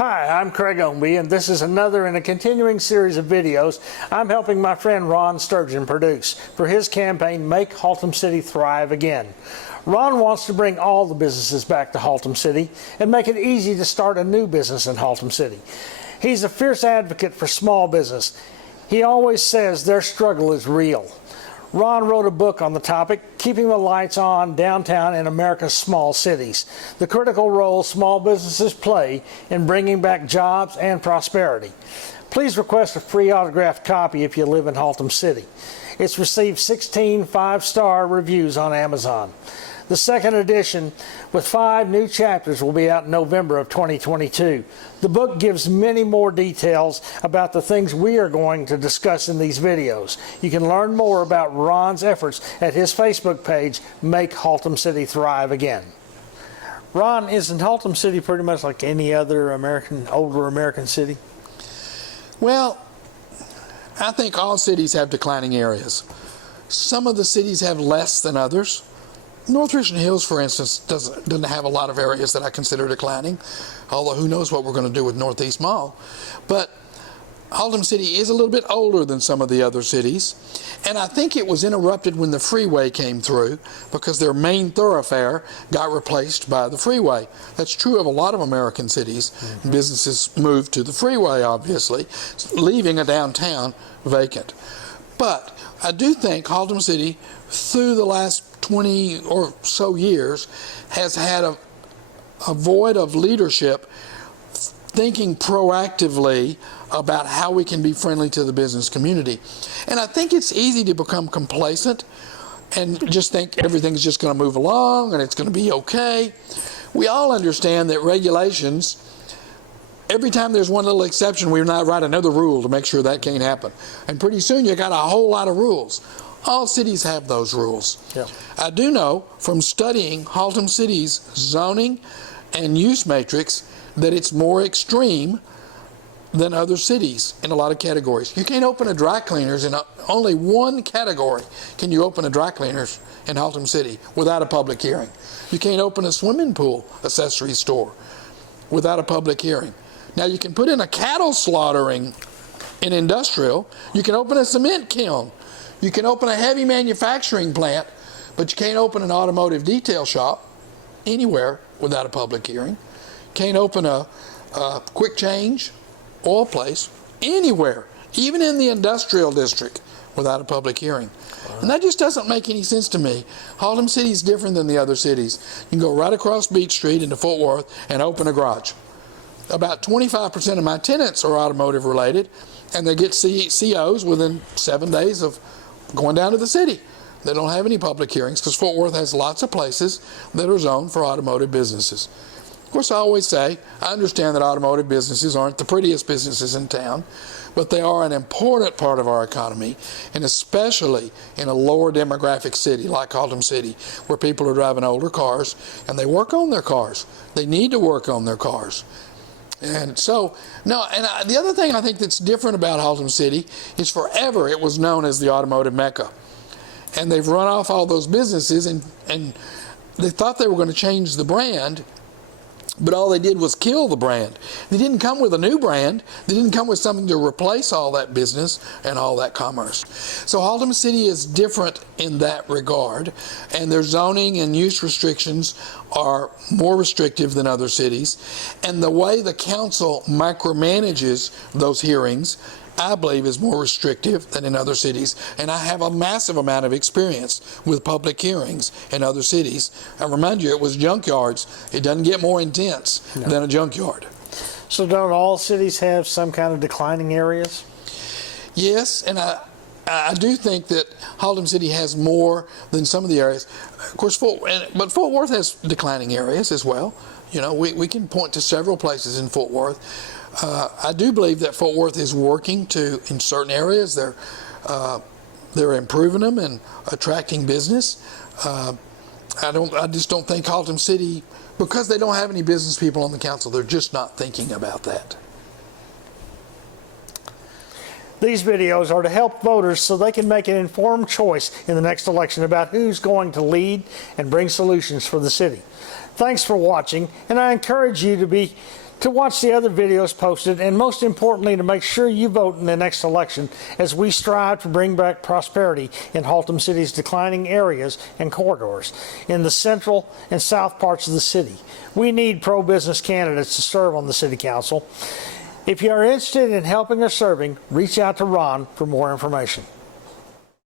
Hi, I'm Craig Ownby, and this is another in a continuing series of videos I'm helping my friend Ron Sturgeon produce for his campaign, Make Haltom City Thrive Again. Ron wants to bring all the businesses back to Haltom City and make it easy to start a new business in Haltom City. He's a fierce advocate for small business. He always says their struggle is real. Ron wrote a book on the topic, Keeping the Lights On Downtown in America's Small Cities, the critical role small businesses play in bringing back jobs and prosperity. Please request a free autographed copy if you live in Haltom City. It's received 16 five-star reviews on Amazon. The second edition, with 5 new chapters, will be out in November of 2022. The book gives many more details about the things we are going to discuss in these videos. You can learn more about Ron's efforts at his Facebook page, Make Haltom City Thrive Again. Ron, isn't Haltom City pretty much like any other older American city? Well, I think all cities have declining areas. Some of the cities have less than others. North Richland Hills, for instance, doesn't have a lot of areas that I consider declining, although who knows what we're going to do with Northeast Mall. But Haltom City is a little bit older than some of the other cities, and I think it was interrupted when the freeway came through because their main thoroughfare got replaced by the freeway. That's true of a lot of American cities. Mm-hmm. Businesses moved to the freeway, obviously, leaving a downtown vacant. But I do think Haltom City, through the last 20 or so years, has had a void of leadership thinking proactively about how we can be friendly to the business community. And I think it's easy to become complacent and just think everything's just going to move along and it's going to be okay. We all understand that regulations, every time there's one little exception, we not write another rule to make sure that can't happen. And pretty soon you got a whole lot of rules. All cities have those rules. Yeah. I do know from studying Haltom City's zoning and use matrix that it's more extreme than other cities in a lot of categories. You can't open a dry cleaners in only one category. Can you open a dry cleaners in Haltom City without a public hearing? You can't open a swimming pool accessory store without a public hearing. Now you can put in a cattle slaughtering in industrial. You can open a cement kiln. You can open a heavy manufacturing plant, but you can't open an automotive detail shop anywhere without a public hearing. Can't open a quick change oil place anywhere, even in the industrial district, without a public hearing. And that just doesn't make any sense to me. Haltom City is different than the other cities. You can go right across Beach Street into Fort Worth and open a garage. About 25% of my tenants are automotive related, and they get COs within 7 days of going down to the city. They don't have any public hearings because Fort Worth has lots of places that are zoned for automotive businesses. Of course, I always say, I understand that automotive businesses aren't the prettiest businesses in town, but they are an important part of our economy, and especially in a lower demographic city like Haltom City, where people are driving older cars and they work on their cars. They need to work on their cars. And so, the other thing I think that's different about Haltom City is forever it was known as the automotive Mecca. And they've run off all those businesses and they thought they were going to change the brand, but all they did was kill the brand. They didn't come with a new brand. They didn't come with something to replace all that business and all that commerce. So Haltom City is different in that regard, and their zoning and use restrictions are more restrictive than other cities. And the way the council micromanages those hearings, I believe, is more restrictive than in other cities. And I have a massive amount of experience with public hearings in other cities. I remind you, it was junkyards. It doesn't get more intense than a junkyard. So don't all cities have some kind of declining areas? Yes, and I do think that Haltom City has more than some of the areas. Of course, but Fort Worth has declining areas as well. You know, we can point to several places in Fort Worth. I do believe that Fort Worth is working to, in certain areas, they're improving them and attracting business. I just don't think Haltom City, because they don't have any business people on the council, they're just not thinking about that. These videos are to help voters so they can make an informed choice in the next election about who's going to lead and bring solutions for the city. Thanks for watching, and I encourage you to watch the other videos posted, and most importantly, to make sure you vote in the next election as we strive to bring back prosperity in Haltom City's declining areas and corridors in the central and south parts of the city. We need pro-business candidates to serve on the City Council. If you are interested in helping or serving, reach out to Ron for more information.